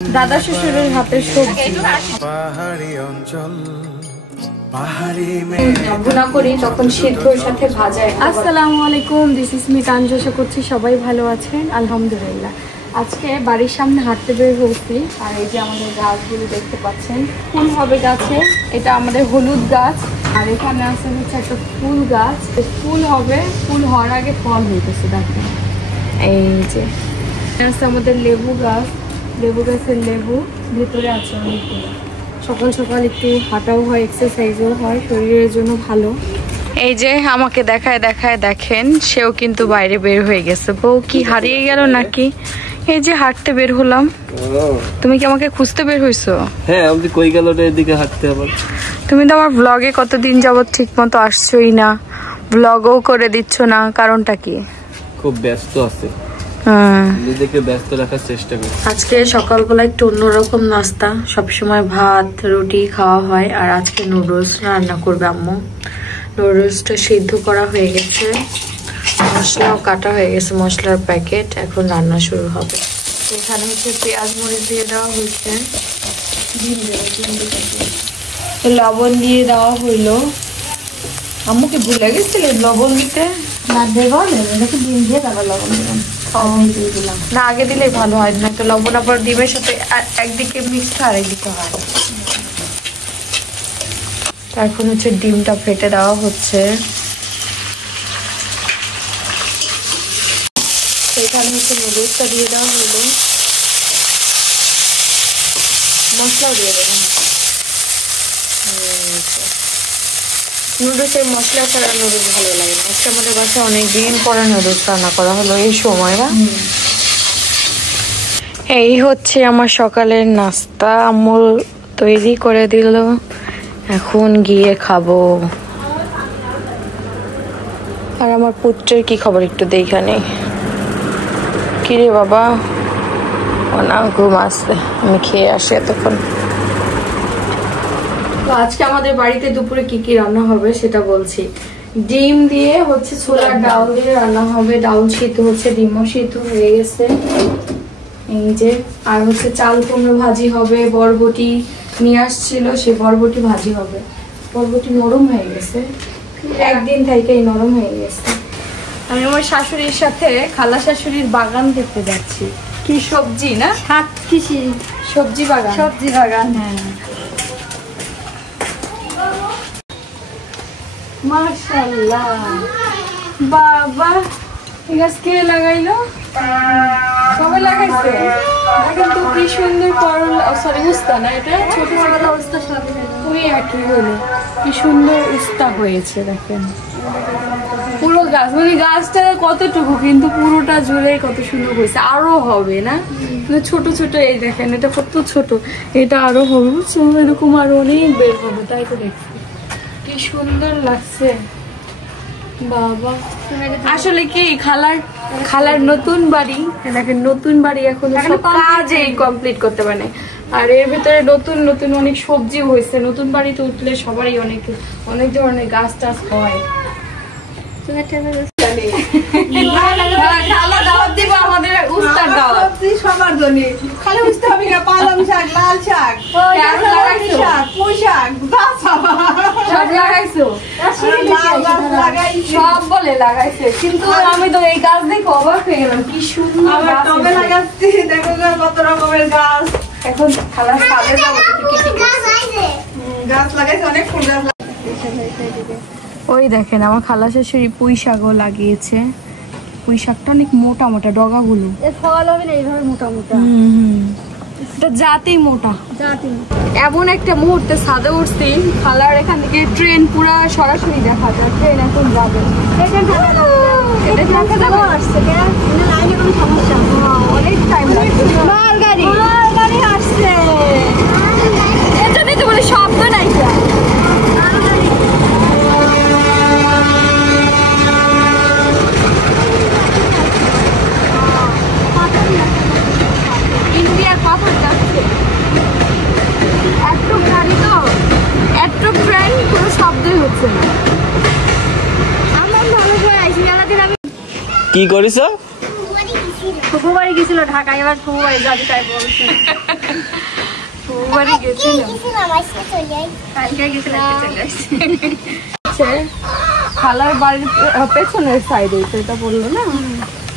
দাদা শ্বশুরের হাতের সবজি পাহাড়ি অঞ্চল ভুনা করি তখন সিদ্ধর সাথে ভাজা। আসসালামু আলাইকুম, দিস ইজ মি তানজু। আশা করছি সবাই ভালো আছেন, আলহামদুলিল্লাহ। আজকে বাড়ির সামনে হাঁটতে বের হয়েছি, আর এই যে আমাদের গাছগুলো দেখতে পাচ্ছেন, ফুল হবে গাছে। এটা আমাদের হলুদ গাছ, আর এখানে আছে হচ্ছে একটা ফুল গাছ। ফুল হবে, ফুল হওয়ার আগে ফল হইতেছে। দেখেন এই যে আছে আমাদের লেবু গাছ, লেবু গাছের লেবু ভেতরে আছে অনেকগুলো। সকাল সকাল একটু হাঁটাও হয়, এক্সারসাইজও হয়, শরীরের জন্য ভালো। এই যে আমাকে দেখায় দেখায় দেখেন, সেও কিন্তু বাইরে বের হয়ে গেছে। বউ কি হারিয়ে গেল নাকি? এই যে হাঁটতে বের হলাম। তুমি কি আমাকে খুঁজতে বের হইছো? হ্যাঁ, আমি কই গেল এদিকে হাঁটতে আবার। তুমি তো আমার ব্লগে কতদিন যাবত ঠিক মতো আসছোই না, ব্লগও করে দিচ্ছ না, কারণটা কি? খুব ব্যস্ত আছে, নিজেকে ব্যস্ত রাখার চেষ্টা করি। আজকে সকালবেলা একটু অন্যরকম নাস্তা। সবসময় ভাত রুটি খাওয়া হয়, আর আজকে নুডলস রান্না করবে আম্মু। নুডলসটা সিদ্ধ করা হয়ে গেছে, মশলাও কাটা হয়ে গেছে, মশলার প্যাকেট। এখন রান্না শুরু হবে। এখানে হচ্ছে পেঁয়াজ মরিচ দিয়ে দেওয়া হয়েছে, লবণ দিয়ে দেওয়া হইলো। আম্মুকে ভুলে গেছিলে লবণ দিতে? না দেবো, ডিম দিয়ে তারপর লবণ দিলাম। না আগে দিলে ভালো হয় না, তো লবণ আবার ডিমের সাথে একদিকে মিক্সড আর একদিকে হয়। এখন হচ্ছে ডিমটা ফেটে দেওয়া হচ্ছে। এখানে হচ্ছে নুডলসটা দিয়ে দেওয়া হলো, মশলাও দিয়ে দেবেন। নুডলসের মশলা ছাড়া নুডলস ভালো লাগে না। আজকে আমাদের বাসায় অনেকদিন পরে নুডলস রান্না করা হলো এই সময় না। এই হচ্ছে আমার সকালের নাস্তা, আম্মু তৈরি করে দিল, এখন গিয়ে খাবো। আর আমার পুত্রের কি খবর একটু দেখে নেই। কিরে বাবা? না, ঘুম আসছে, আমি খেয়ে আসি এতক্ষণ। তো আজকে আমাদের বাড়িতে দুপুরে কি কি রান্না হবে সেটা বলছি। ডিম দিয়ে হচ্ছে ছোলার ডাল দিয়ে রান্না হবে। ডাল সিদ্ধ হচ্ছে, ডিমও সিদ্ধ হয়ে গেছে এই যে। আর হচ্ছে চাল কুমড়ো ভাজি হবে, বরবটি নিয়ে আসছিল, সে বরবটি ভাজি হবে। বরবটি নরম হয়ে গেছে, একদিন থেকেই নরম হয়ে গেছে। আমি আমার শাশুড়ির সাথে খালা শাশুড়ির বাগান দেখতে যাচ্ছি। কি সবজি না? হাত কৃষি সবজি বাগান, সবজি বাগান। হ্যাঁ, মাশাআল্লাহ। বাবা, এই গাছ কে লাগাইলো? কবে লাগাইছে? দেখেন তো কি সুন্দর করলা, সরি উস্তা না, এটা ছোট ছোট উস্তা, ওই একই হলো। কি সুন্দর উস্তা হয়েছে দেখেন। পুরো গাছ, মানে গাছটা কতটুকু, কিন্তু পুরোটা জুড়ে কত সুন্দর হয়েছে। আরো হবে না, ছোট ছোট এই দেখেন, এটা কত ছোট, এটা আরো হবে, বুঝছো? এরকম আরো অনেক বের হবে। তাই তো দেখছি কি সুন্দর লাগছে। বাবা, আসলে কি খালার নতুন বাড়ি, দেখেন নতুন বাড়ি এখন কাজেই কমপ্লিট করতে পারে। আর এর ভিতরে নতুন নতুন অনেক সবজি হয়েছে। নতুন বাড়িতে উঠলে সবারই অনেক অনেক ধরনের গাছ টাছ হয়। আমাদের উস্তার দাওয়াত সবার জন্য। খালি উস্তা হবে না, পালং শাক, লাল শাক, পুঁই শাক, সব লাগাইছো? সব বলে লাগাইছে, কিন্তু আমি তো এই গাছ দেখে অবাক হয়ে গেলাম। কি সুন্দর টবে লাগাচ্ছি, দেখো কত রকমের গাছ। এখন খালার ছাদে যাবো, গাছ লাগাইছে, অনেক ফুল গাছ। ওই দেখেন আমার খালা শাশুড়ি পুঁই শাকও লাগিয়েছে। পুঁই শাকটা অনেক মোটা মোটা, ডগাগুলো ফল হবে না এইভাবে মোটা মোটা। এটা জাতেই মোটা, এমন একটা মুহূর্তে ছাদে উঠছি, খালার এখান থেকে ট্রেন পুরা সরাসরি দেখা যায়। ট্রেন এখন যাবে, অনেক টাইম লাগছে। মালগাড়ি আসছে, এর জন্যই তো বলে শব্দ নাই। ইন্ডিয়ার পাথর যাচ্ছে, এত গাড়ি তো, এত ট্রেন, কোনো শব্দই হচ্ছে না। আমার ভালো করে আইসি, আমি কি করিস? ফুফু বাড়ি গেছিল ঢাকায়, এবার ফুফু বাড়ি যাবে তাই বলছে। একবারই গেছিলাম, কালকে গেছিলাম, খালার বাড়ির পেছনের সাইডে এটা বললো না,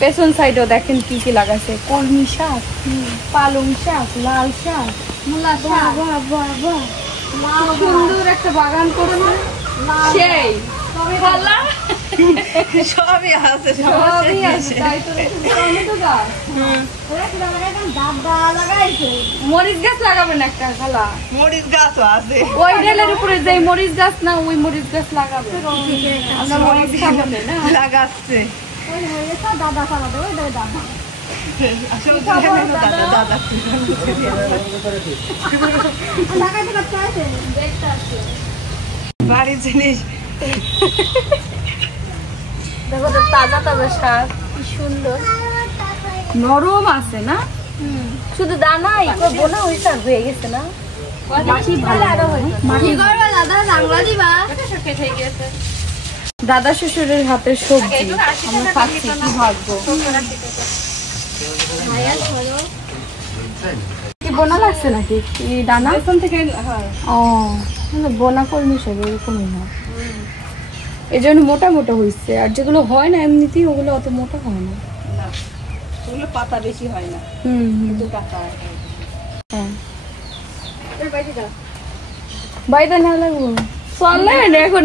পেছন সাইডেও দেখেন কি কি লাগাচ্ছে, কলমি শাক, পালং শাক, লাল শাক, মূলা শাক, সুন্দর একটা বাগান করে না সেই সবই আছে, তাই তো টমেটো গাছ, মরিচ গাছ লাগাবেন একটা, খালা মরিচ গাছও আছে ওই রেলের উপরে, যে মরিচ গাছ না ওই মরিচ গাছ লাগাবে, আমরা মরিচ খাবো না, লাগাচ্ছে দাদা খাওয়াবে, ওই দাদা বাড়ির জিনিস দেখো তো, তাজা তাজা শাক, কি সুন্দর নরম আছে না, শুধু দানাই বোনা ওই শাক হয়ে গেছে না, দাদা শ্বশুরের হাতের সবজি আমরা খাচ্ছি, কি ভাগ্য। কি বোনা লাগছে নাকি দানা থেকে? ও বোনা কর্মী সব এরকমই হয়, এই জন্য মোটা মোটা হয়েছে, আর যেগুলো হয় না এমনিতেই ওগুলো অত মোটা হয় না, ওগুলো পাতা বেশি হয় না। বাইরে না লাগবো চলেন এখন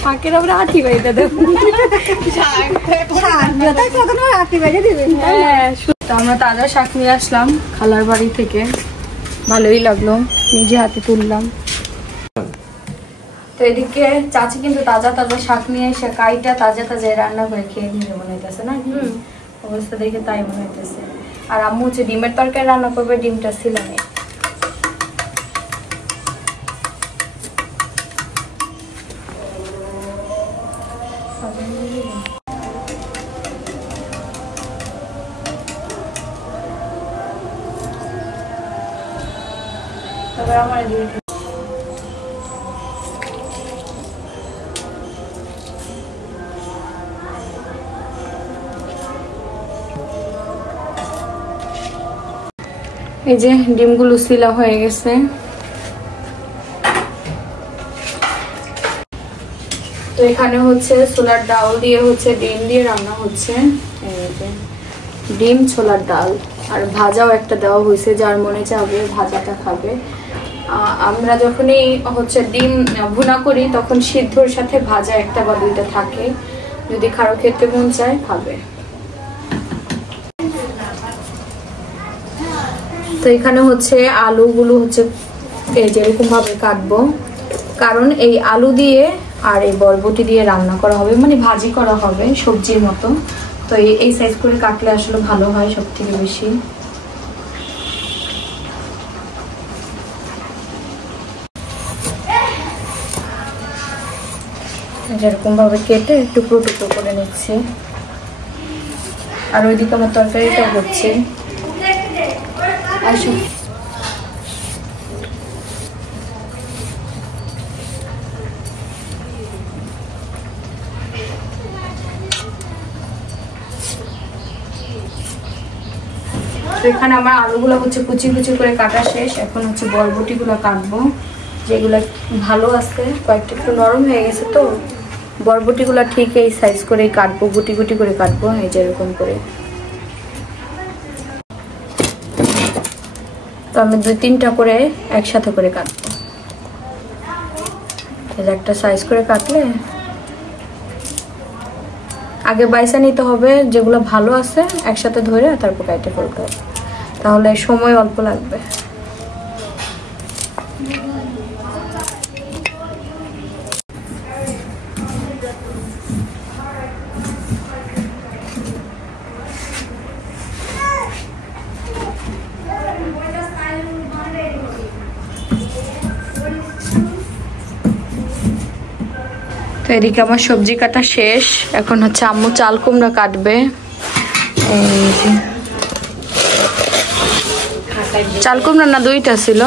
শাকের আমরা আঠি বাইরে দেবো, আমরা তাজা শাক নিয়ে আসলাম খালার বাড়ি থেকে, ভালোই লাগলো, নিজে হাতে তুললাম। তো এদিকে চাচি কিন্তু তাজা তাজা শাক নিয়ে এসে কাইটা তাজা তাজা রান্না করে খেয়ে নিয়ে মনে হইতেছে না, অবস্থা দেখে তাই মনে হইতেছে। আর আম্মু হচ্ছে ডিমের তরকারি রান্না করবে, ডিমটা ছিল না, তারপর আমার এই যে ডিমগুলো সিলা হয়ে গেছে, তো এখানে হচ্ছে ছোলার ডাল দিয়ে হচ্ছে ডিম দিয়ে রান্না হচ্ছে, ডিম ছোলার ডাল, আর ভাজাও একটা দেওয়া হয়েছে, যার মনে চাবে ভাজাটা খাবে। আমরা যখনই হচ্ছে ডিম ভুনা করি তখন সিদ্ধর সাথে ভাজা একটা বা দুইটা থাকে, যদি কারো খেতে মন চায় খাবে। তো এখানে হচ্ছে আলুগুলো হচ্ছে এই যে এরকম ভাবে কাটবো, কারণ এই আলু দিয়ে আর এই বরবটি দিয়ে রান্না করা হবে, মানে ভাজি করা হবে সবজির মতো, তো এই সাইজ করে কাটলে আসলে ভালো হয় সব থেকে বেশি। যেরকম ভাবে কেটে টুকরো টুকরো করে নিচ্ছি, আর ওইদিকে আমার তরকারিটা হচ্ছে। আসো এখানে আমার আলুগুলো হচ্ছে কুচি কুচি করে কাটা শেষ, এখন হচ্ছে বরবটিগুলো কাটবো, যেগুলো ভালো আছে, কয়েকটা একটু নরম হয়ে গেছে, তো বরবটিগুলো ঠিক এই সাইজ করেই কাটবো, গুটি গুটি করে কাটবো, এই যে এরকম করে। তো আমি 2-3টা করে একসাথে করে কাটবো, একটা সাইজ করে কাটলে আগে বাইসা নিতে হবে, যেগুলো ভালো আছে একসাথে ধরে তারপর কাটে ফেলতে হবে, তাহলে সময় অল্প লাগবে। তো এদিকে আমার সবজি কাটা শেষ, এখন হচ্ছে আম্মু চাল কুমড়া কাটবে। এই যে চাল কুমড়া না দুইটা ছিল,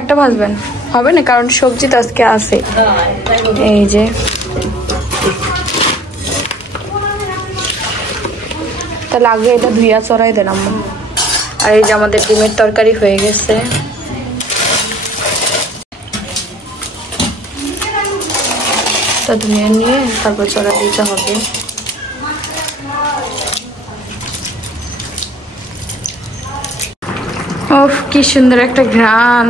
একটা ভাজবেন হবে না, কারণ সবজি তো আজকে আছে। এই যে তো তাহলে আগে এটা ধুইয়া চড়াই দেন আম্মু। আর এই যে আমাদের ডিমের তরকারি হয়ে গেছে। তা ধুয়ে নিয়ে তারপর চড়া দিতে হবে। ওফ কি সুন্দর একটা ঘ্রাণ।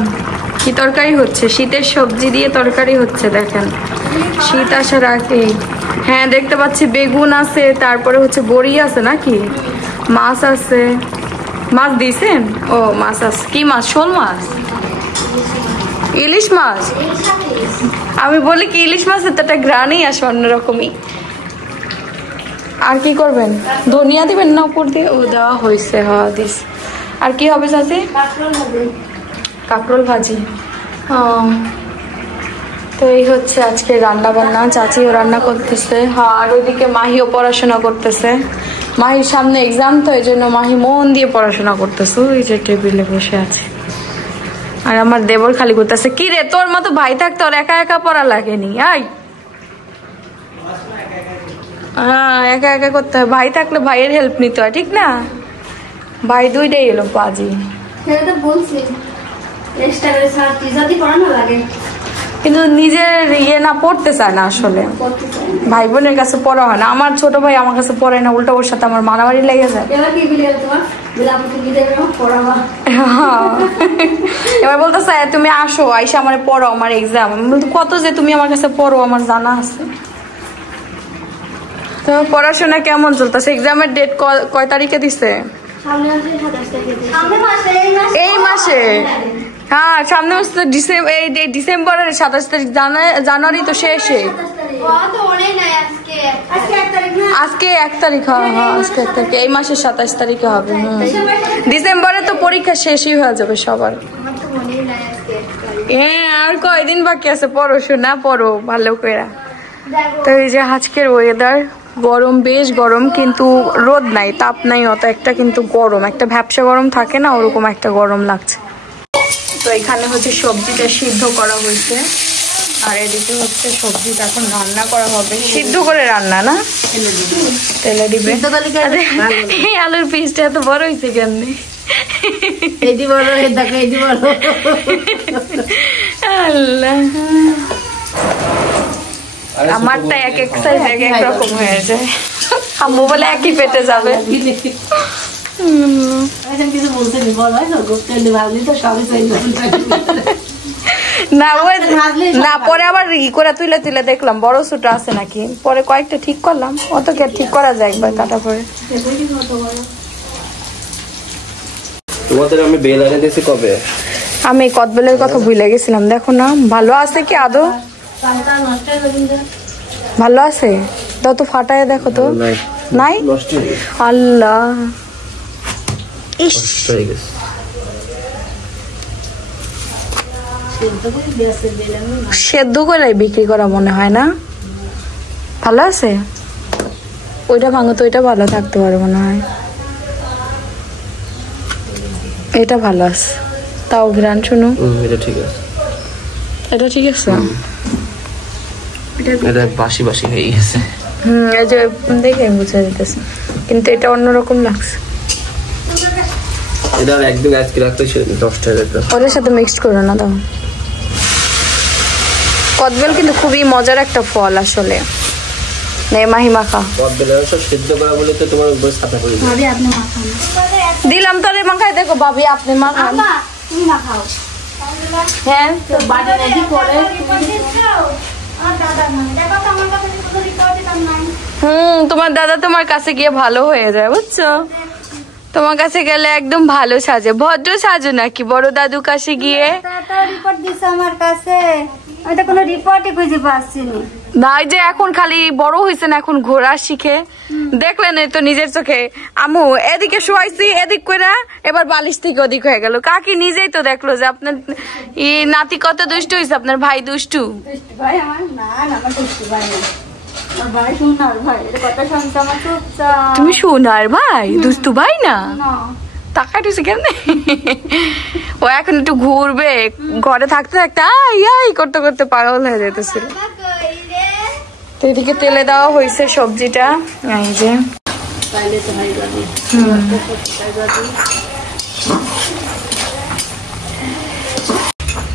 কি তরকারি হচ্ছে? শীতের সবজি দিয়ে তরকারি হচ্ছে, দেখেন শীত আসার আগে। হ্যাঁ দেখতে পাচ্ছি বেগুন আছে, তারপরে হচ্ছে বড়ি আছে নাকি, মাছ আছে। মাছ দিয়েছেন? ও মাছ আছে। কি মাছ? শোল মাছ, ইলিশ মাছ? আমি বলি কি ইলিশ মাছের তো একটা ঘ্রাণই আসে অন্যরকমই। আর কি করবেন? ধনিয়া দিবেন না উপর দিয়ে? ও দেওয়া হয়েছে, হওয়া দিস। আর কি হবে চাচি? কাঁকরোল ভাজি। তো এই হচ্ছে আজকে রান্না বান্না। চাচিও রান্না করতেছে, হ্যাঁ। আর ওইদিকে মাহিও পড়াশোনা করতেছে। মাহির সামনে এক্সাম, তো এই জন্য মাহি মন দিয়ে পড়াশোনা করতেছে। ওই যে টেবিলে বসে আছে। আর আমার দেবর খালি করতেছে, কি রে তোর মতো ভাই থাকতো আর একা একা পড়া লাগেনি? আই হ্যাঁ, একা একা করতে হয়। ভাই থাকলে ভাইয়ের হেল্প নিতে হয়, ঠিক না? ভাই দুইটাই এলো পাজি। কিন্তু নিজের ইয়ে না পড়তে চায় না আসলে, ভাই বোনের কাছে পড়া হয় না। আমার ছোট ভাই আমার কাছে পড়ে না, উল্টা ওর সাথে আমার মারামারি লেগে যায়। এবার বলতেছে তুমি আসো, আইসা আমার পড়ো, আমার এক্সাম। বলতে কত যে তুমি আমার কাছে পড়ো আমার জানা আছে। তো পড়াশোনা কেমন চলতেছে? এক্সামের ডেট কয় তারিখে দিছে? এই মাসে? হ্যাঁ সামনে হচ্ছে ডিসেম্বরের 27 তারিখ। জানুয়ারি তো শেষে। আজকে 1 তারিখ। হ্যাঁ হ্যাঁ আজকে 1 তারিখ। এই মাসের 27 তারিখে হবে। ডিসেম্বরে তো পরীক্ষা শেষই হয়ে যাবে সবার। হ্যাঁ আর কয়দিন বাকি আছে? পড়াশোনা পড়ো ভালো করে। তো এই যে আজকের ওয়েদার গরম, বেশ গরম, কিন্তু রোদ নাই, তাপ নাই অত একটা, কিন্তু গরম একটা ভ্যাপসা গরম থাকে না, ওরকম একটা গরম লাগছে। তো এখানে হচ্ছে সবজিটা সিদ্ধ করা হয়েছে, আর এদিকে হচ্ছে সবজিটা এখন রান্না করা হবে। সিদ্ধ করে রান্না না, তেলে দিবে। এই আলুর পিসটা এত বড় হয়েছে কেমনি? আল্লাহ, আমারটা এক এক সাইজ এক এক রকম হয়ে যায়। আম্মু বলে একই পেটে যাবে। না পরে আবার ই করে তুলে তুলে দেখলাম বড় ছোট আছে নাকি, পরে কয়েকটা ঠিক করলাম। অত কি ঠিক করা যায় একবার কাটা পরে। তোমাদের আমি বেল এনে দিয়েছি কবে? আমি কদবেলের কথা ভুলে গেছিলাম। দেখো না ভালো আছে কি আদৌ? ভালো আছে? দাও তো ফাটায় দেখো তো। নাই? আল্লাহ, সেদ্ধ করে বিক্রি করা মনে হয় না। ভালো আছে? ওইটা ভাঙো তো, ওইটা ভালো থাকতে পারে মনে হয়। এটা ভালো আছে, তাও ঘ্রাণ শুনো। এটা ঠিক আছে, এটা ঠিক আছে। এটা বাসি বাসি হয়ে গেছে। এই যে দেখে বুঝা যেতেছে, কিন্তু এটা অন্যরকম লাগছে। এটা একদম আজকে রাখতে 10 টাকা। ওদের সাথে মিক্সড করো না দাও। কদবেল কিন্তু খুবই মজার একটা ফল আসলে। নে মাহি মাখা। কদবেলের সব সিদ্ধ করা বলে তো তোমার উপর ছাতা পড়ে যায়। ভাবি আপনি মাখান। দিলাম তোরে মাখাই দেখো ভাবি আপনি মাখান। তুমি মাখাও। হ্যাঁ তো বাটি নাকি পরে তোমার দাদা তোমার কাছে গিয়ে ভালো হয়ে যায় বুঝছো। তোমার কাছে গেলে একদম ভালো সাজে, ভদ্র সাজো নাকি বড় দাদু কাছে গিয়ে। রিপোর্ট দিছে আমার কাছে, আমি তো কোনো রিপোর্টই খুঁজে পাচ্ছি না। ভাই যে এখন খালি বড় হয়েছে না, এখন ঘোরা শিখে। দেখলেন তো নিজের চোখে, আমু এদিকে শোয়াইছি এদিক করে, এবার বালিশ থেকে ওদিক হয়ে গেল। কাকি নিজেই তো দেখলো যে আপনার নাতি কত দুষ্টু হয়েছে। আপনার ভাই দুষ্টু? ভাই আমার না, আমার দুষ্টু ভাই না, আমার ভাই সোনার ভাই। এটা কথা শুনতে আমার চুপচাপ। তুমি সোনার ভাই, দুষ্টু ভাই না? টাকা টুসি কেমনে? ও এখন একটু ঘুরবে, ঘরে থাকতে থাকতে আই করতে করতে পাগল হয়ে যেতেছিল। তো এদিকে তেলে দেওয়া হয়েছে সবজিটা, এই যে তাইলে তো হয়ে যাবে।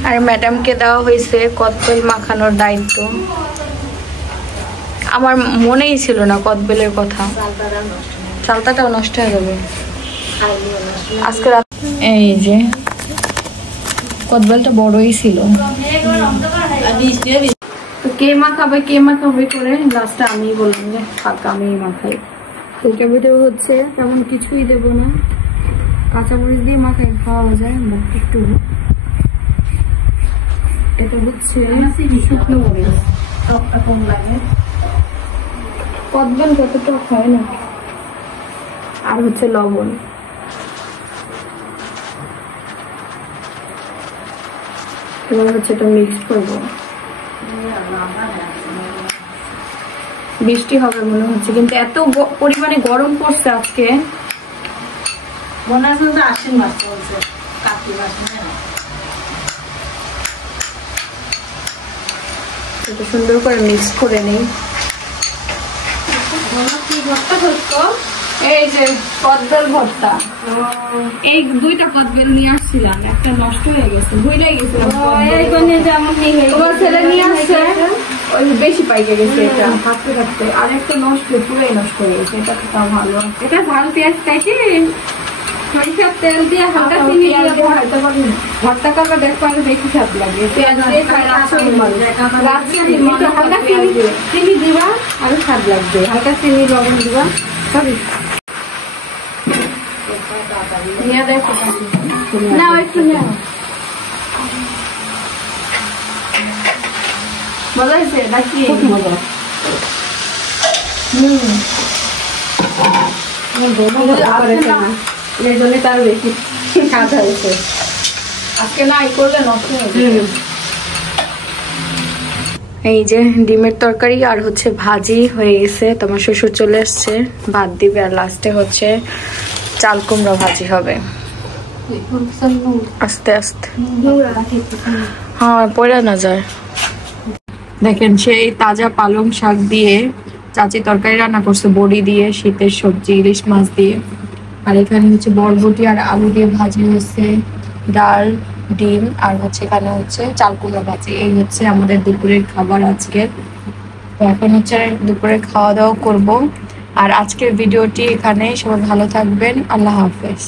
আর ম্যাডামকে দেওয়া হয়েছে কদবেল মাখানোর দায়িত্ব। আমার মনেই ছিল না কদবেলের কথা, চালতাটাও নষ্ট হয়ে যাবে আজকে রাত। এই যে কদবেলটা বড়ই ছিল, তো কে মাখাবে করে লাস্টে আমি বললাম যে থাক আমি মাখাই। তো এটার ভিতরে হচ্ছে তেমন কিছুই দেবো না, কাঁচামরিচ দিয়ে মাখাই খাওয়া যায় না একটু। এটা হচ্ছে শুকনো মরিচ, টকটা কম লাগে, কদবেল কত টক হয় না। আর হচ্ছে লবণ। এবার হচ্ছে এটা মিক্স করবো। বৃষ্টি হবে মনে হচ্ছে, কিন্তু এত পরিমাণে গরম পড়ছে আজকে। মনে হয় যে আশ্বিন মাস চলছে, কার্তিক মাস না। এটা সুন্দর করে মিক্স করে নেই। এই যে কদবেল ভর্তা, এই 2টা কদবেল নিয়ে আসছিলাম, একটা নষ্ট হয়ে গেছে, ভুলেই গেছিলাম। তোমার ছেলে নিয়ে আসছে, ওই বেশি পাইকে গেছে, এটা থাকতে থাকতে। আর একটা নষ্ট, পুরাই নষ্ট হয়ে গেছে। এটা তো তাও ভালো। এটা ঝাল পেঁয়াজ কাটে সরিষার তেল দিয়ে হালকা চিনি দিয়ে খাইতে পারি। ভর্তা করলে দেখো আরো বেশি স্বাদ লাগে। পেঁয়াজ দিয়ে খাই, হালকা চিনি দিবা আরো স্বাদ লাগবে। হালকা চিনি লবণ দিবা, সরি নিয়ে দেখো না একটু নেও। মজা হয়েছে নাকি? মজা। এই জন্য তার বেশি স্বাদ হয়েছে। আজকে না করলে নষ্ট হয়ে যাবে। এই যে ডিমের তরকারি আর হচ্ছে ভাজি হয়ে গেছে। তোমার শ্বশুর চলে আসছে, ভাত দিবে। আর লাস্টে হচ্ছে চাল কুমড়া ভাজি হবে। আস্তে আস্তে, হ্যাঁ পড়ে না যায়। দেখেন সেই তাজা পালং শাক দিয়ে চাচি তরকারি রান্না করছে, বড়ি দিয়ে, শীতের সবজি, ইলিশ মাছ দিয়ে। আর এখানে হচ্ছে বরবটি আর আলু দিয়ে ভাজি হচ্ছে, ডাল, ডিম, আর হচ্ছে এখানে হচ্ছে চাল কুমড়া ভাজি। এই হচ্ছে আমাদের দুপুরের খাবার আজকের। তো এখন হচ্ছে দুপুরে খাওয়া দাওয়া করব। আর আজকের ভিডিওটি এখানে। সবাই ভালো থাকবেন, আল্লাহ হাফেজ।